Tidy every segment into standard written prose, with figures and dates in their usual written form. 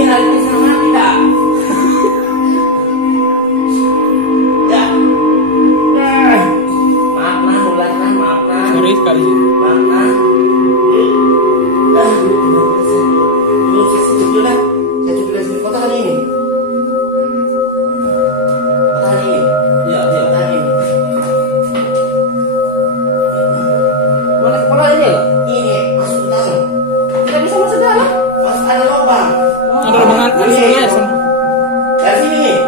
Iya, ini sama tidak. Ya. Maaf nah, ulang nah, maaf nah. Sorry sekali. Maaf nah. Dulu saya cuci dah. Saya cuci dari sini. Kota hari ini. Kota hari ini. Iya, iya. Kota hari ini. Mana kepala ini loh? Ini masuk ke dalam. Tidak bisa masuk dalam. Mas ada lubang. Ada lubangan isunya. Dari sini nih.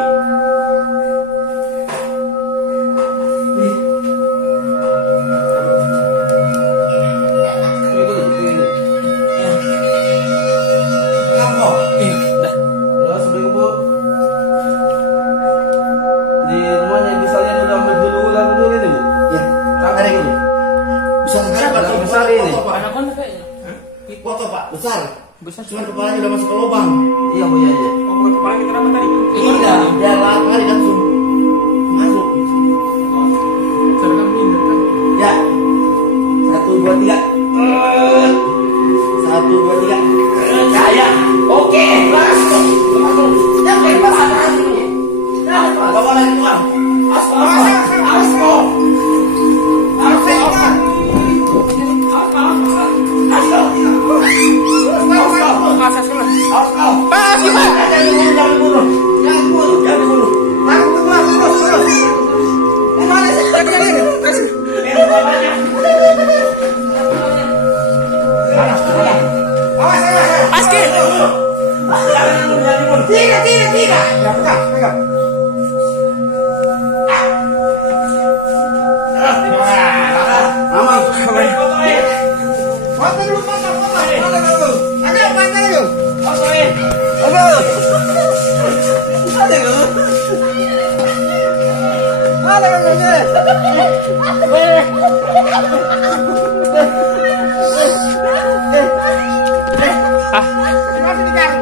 Foto Pak, besar. Besar. Cuma kepalanya udah masuk ke lubang. Iya Bu, iya iya. Oh, bukan kepala kita apa tadi? Iya, dia lari langsung masuk. Cara kamu ini kan? Ya. 1 2 3. 1 2 3. Ya. Oke, masuk. Masuk. Ya, bebas ada sini. Ya, bawa lagi tuan. Asko. Tiga. Ya, pegang. Masih dicari.